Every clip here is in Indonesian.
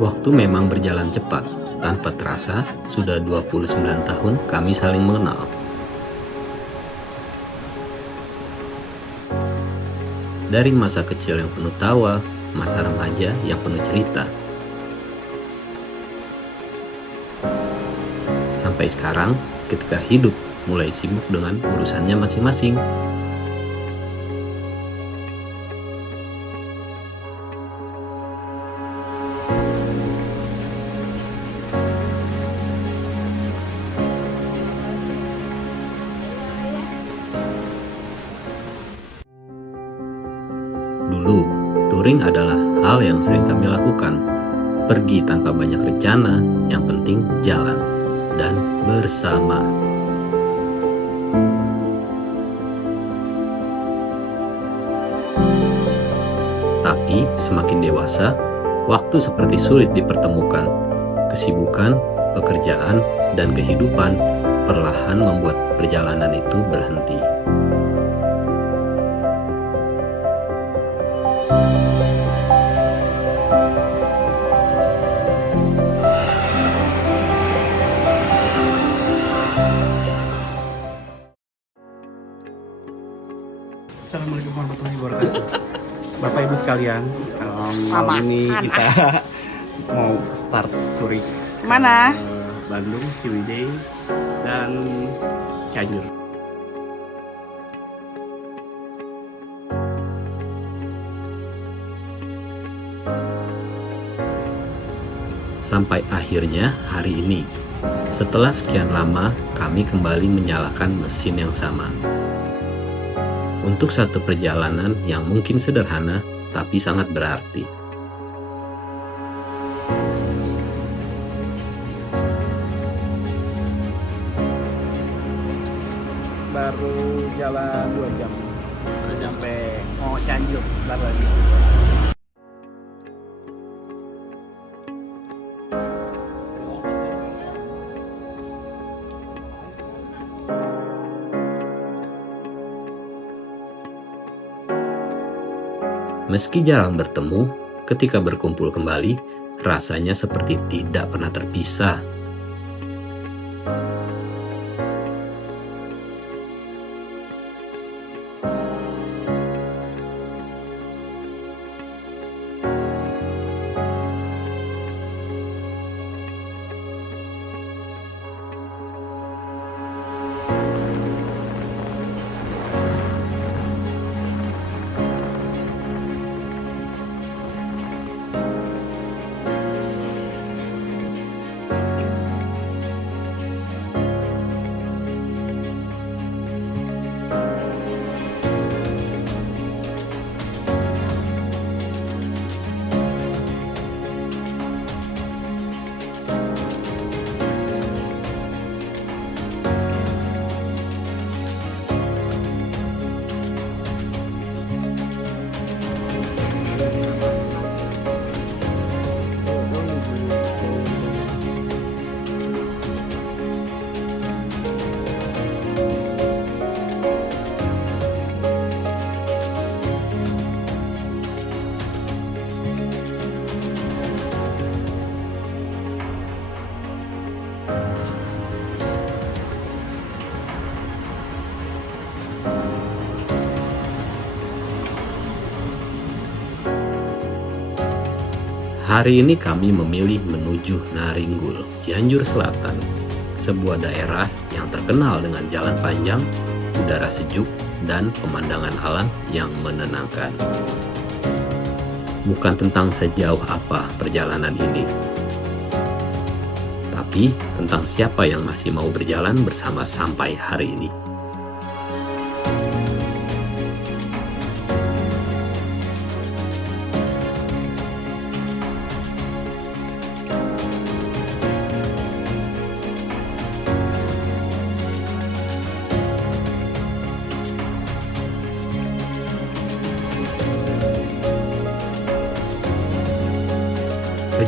Waktu memang berjalan cepat. Tanpa terasa, sudah 29 tahun kami saling mengenal. Dari masa kecil yang penuh tawa, masa remaja yang penuh cerita, sampai sekarang ketika hidup mulai sibuk dengan urusannya masing-masing. Dulu, touring adalah hal yang sering kami lakukan. Pergi tanpa banyak rencana, yang penting jalan dan bersama. Tapi semakin dewasa, waktu seperti sulit dipertemukan. Kesibukan, pekerjaan, dan kehidupan perlahan membuat perjalanan itu berhenti. Assalamualaikum warahmatullahi wabarakatuh. Bapak Ibu sekalian, malam ini kita mau start touring Mana? Bandung, Ciwidey, dan Cianjur. Sampai akhirnya hari ini, setelah sekian lama kami kembali menyalakan mesin yang sama. Untuk satu perjalanan yang mungkin sederhana, tapi sangat berarti. Baru jalan 2 jam, udah sampai mau Cianjur sebentar lagi. Meski jarang bertemu, ketika berkumpul kembali, rasanya seperti tidak pernah terpisah. Hari ini kami memilih menuju Naringgul, Cianjur Selatan, sebuah daerah yang terkenal dengan jalan panjang, udara sejuk, dan pemandangan alam yang menenangkan. Bukan tentang sejauh apa perjalanan ini, tapi tentang siapa yang masih mau berjalan bersama sampai hari ini.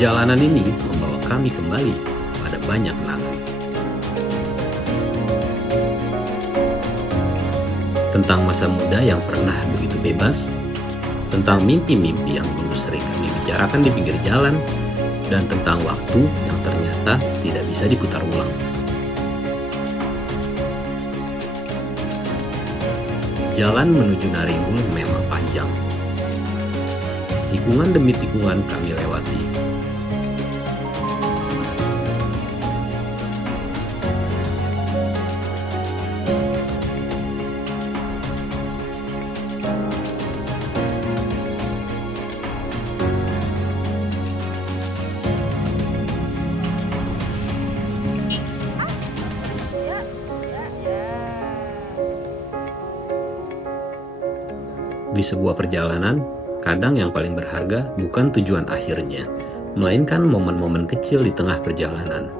Perjalanan ini membawa kami kembali pada banyak kenangan. Tentang masa muda yang pernah begitu bebas, tentang mimpi-mimpi yang dulu sering kami bicarakan di pinggir jalan, dan tentang waktu yang ternyata tidak bisa diputar ulang. Jalan menuju Naringgul memang panjang. Tikungan demi tikungan kami lewati. Di sebuah perjalanan, kadang yang paling berharga bukan tujuan akhirnya, melainkan momen-momen kecil di tengah perjalanan.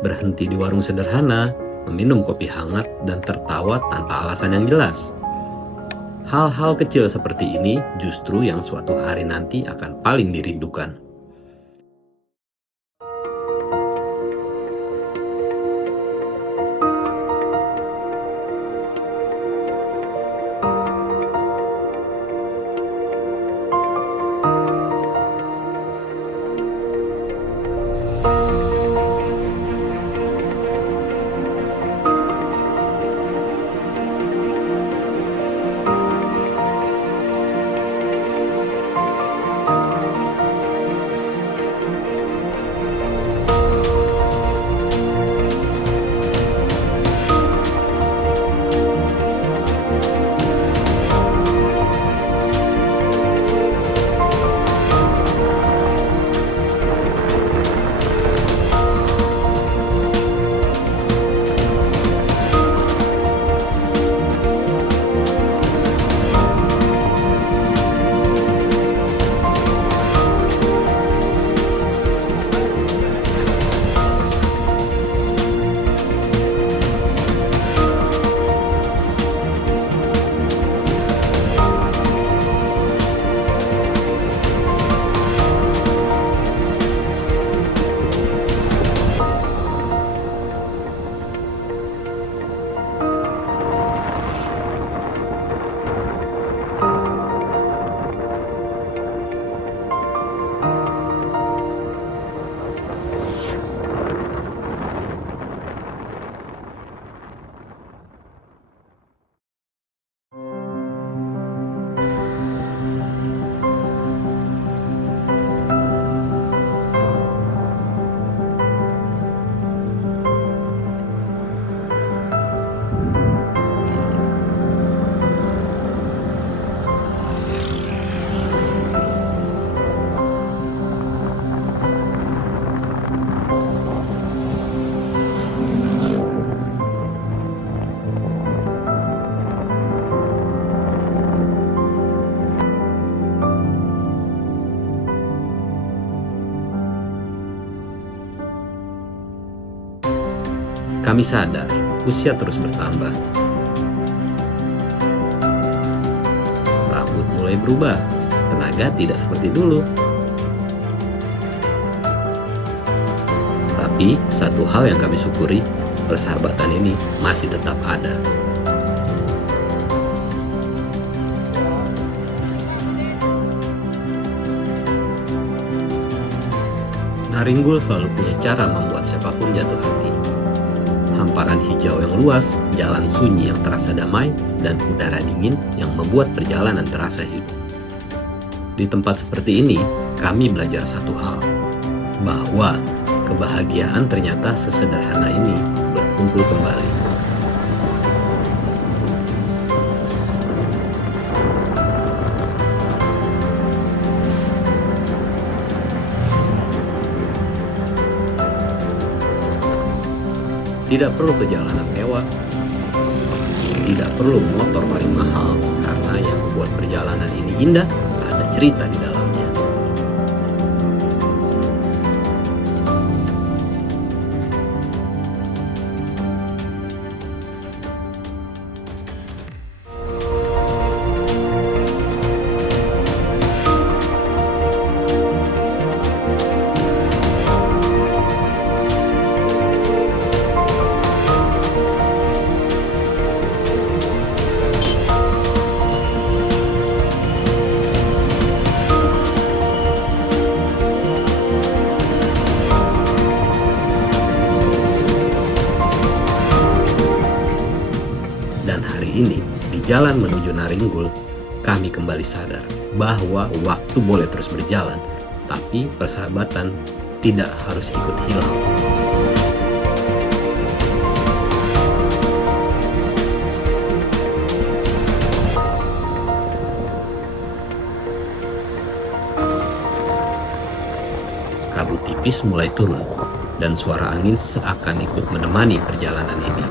Berhenti di warung sederhana, meminum kopi hangat, dan tertawa tanpa alasan yang jelas. Hal-hal kecil seperti ini justru yang suatu hari nanti akan paling dirindukan. Kami sadar, usia terus bertambah. Rambut mulai berubah, tenaga tidak seperti dulu. Tapi, satu hal yang kami syukuri, persahabatan ini masih tetap ada. Naringgul selalu punya cara membuat siapapun jatuh hati. Hamparan hijau yang luas, jalan sunyi yang terasa damai, dan udara dingin yang membuat perjalanan terasa hidup. Di tempat seperti ini, kami belajar satu hal, bahwa kebahagiaan ternyata sesederhana ini berkumpul kembali. Tidak perlu perjalanan mewah, tidak perlu motor paling mahal, karena yang membuat perjalanan ini indah ada cerita di dalamnya. Dan hari ini, di jalan menuju Naringgul, kami kembali sadar bahwa waktu boleh terus berjalan, tapi persahabatan tidak harus ikut hilang. Kabut tipis mulai turun, dan suara angin seakan ikut menemani perjalanan ini.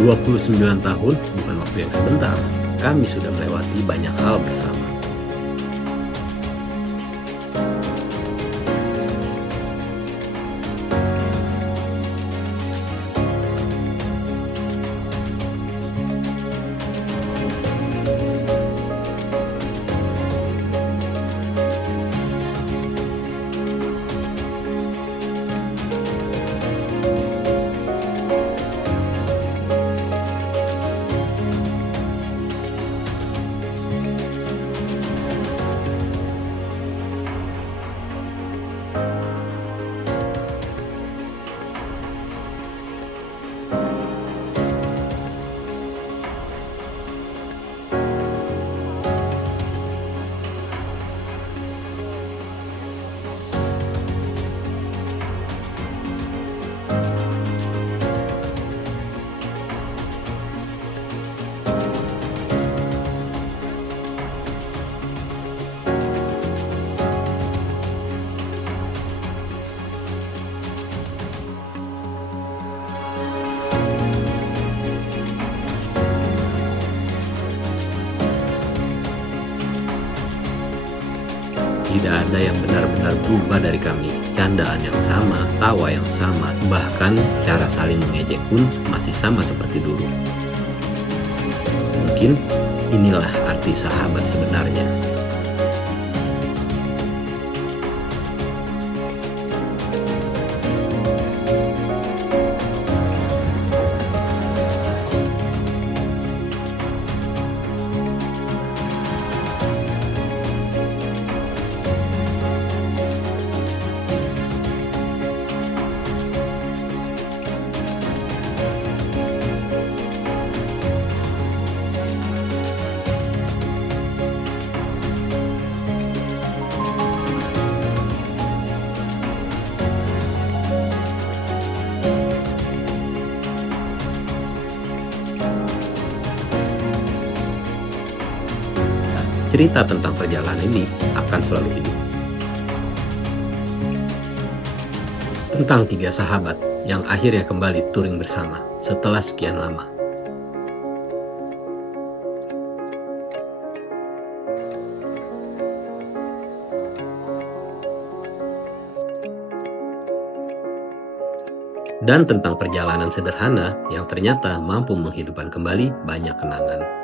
Dua 29 tahun bukan waktu yang sebentar. Kami sudah melewati banyak hal bersama. Tidak ada yang benar-benar berubah dari kami. Candaan yang sama, tawa yang sama, bahkan cara saling mengejek pun masih sama seperti dulu. Mungkin inilah arti sahabat sebenarnya. Cerita tentang perjalanan ini akan selalu hidup. Tentang tiga sahabat yang akhirnya kembali touring bersama setelah sekian lama. Dan tentang perjalanan sederhana yang ternyata mampu menghidupkan kembali banyak kenangan.